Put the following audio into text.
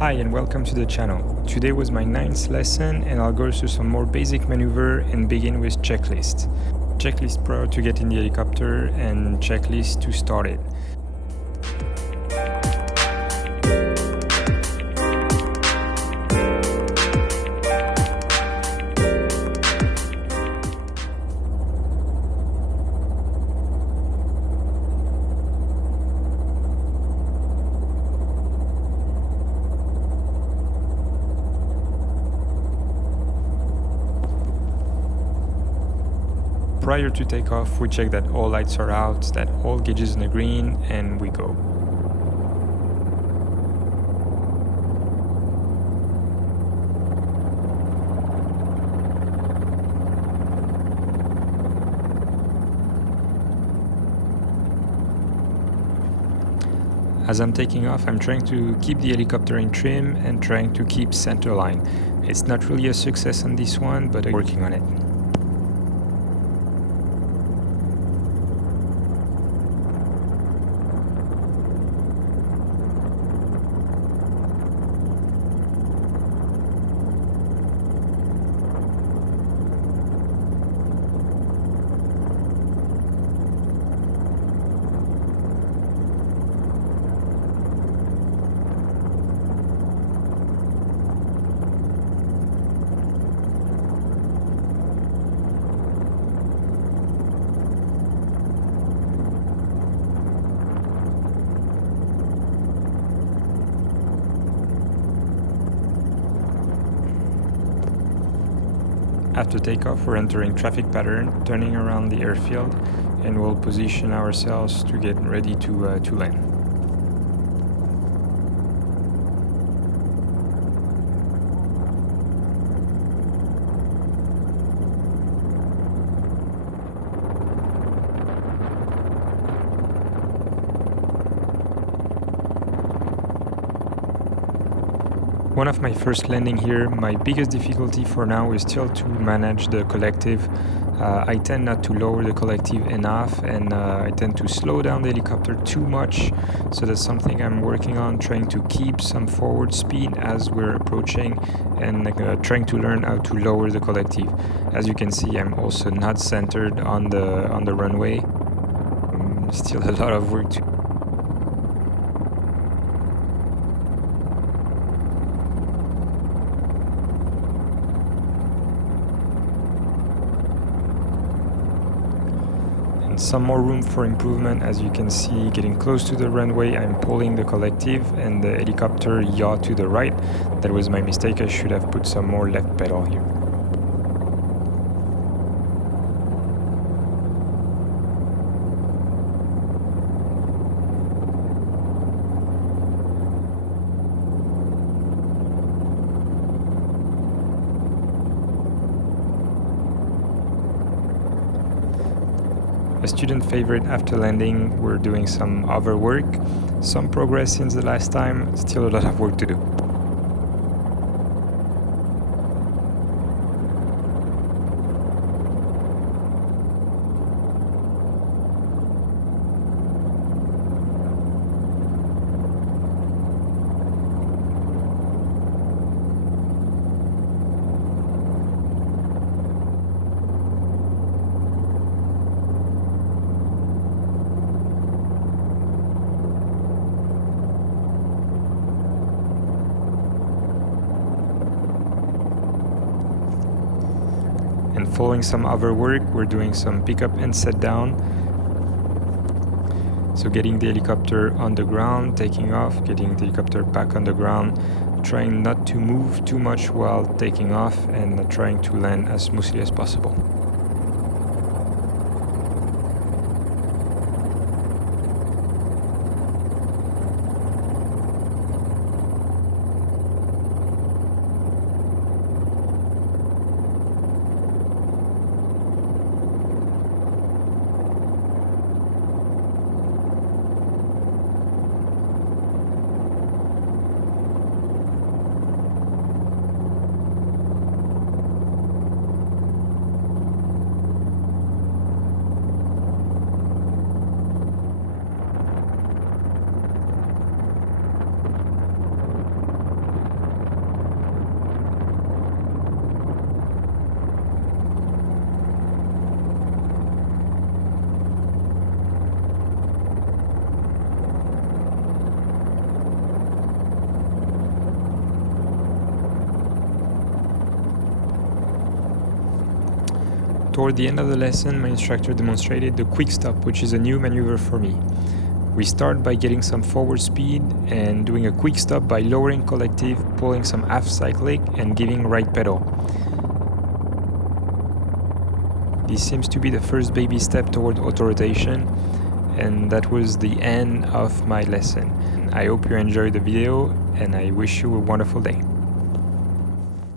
Hi and welcome to the channel. Today was my 9th lesson and I'll go through some more basic maneuver and begin with checklist. Checklist prior to get in the helicopter and checklist to start it. Prior to takeoff, we check that all lights are out, that all gauges in the green, and we go. As I'm taking off, I'm trying to keep the helicopter in trim and trying to keep center line. It's not really a success on this one, but I'm working on it. After takeoff, we're entering traffic pattern, turning around the airfield, and we'll position ourselves to get ready to land. One of my first landing here, my biggest difficulty for now is still to manage the collective. I tend not to lower the collective enough and I tend to slow down the helicopter too much. So that's something I'm working on, trying to keep some forward speed as we're approaching and trying to learn how to lower the collective. As you can see, I'm also not centered on the runway. Still a lot of work to do. Some more room for improvement. As you can see, getting close to the runway, I'm pulling the collective and the helicopter yaw to the right. That was my mistake. I should have put some more left pedal here. A student favorite after landing, we're doing some hover work, some progress since the last time, still a lot of work to do. And following some other work, we're doing some pickup and set down. So getting the helicopter on the ground, taking off, getting the helicopter back on the ground, trying not to move too much while taking off and trying to land as smoothly as possible. Toward the end of the lesson, my instructor demonstrated the quick stop, which is a new maneuver for me. We start by getting some forward speed and doing a quick stop by lowering collective, pulling some half cyclic and giving right pedal. This seems to be the first baby step toward auto-rotation, and that was the end of my lesson. I hope you enjoyed the video and I wish you a wonderful day.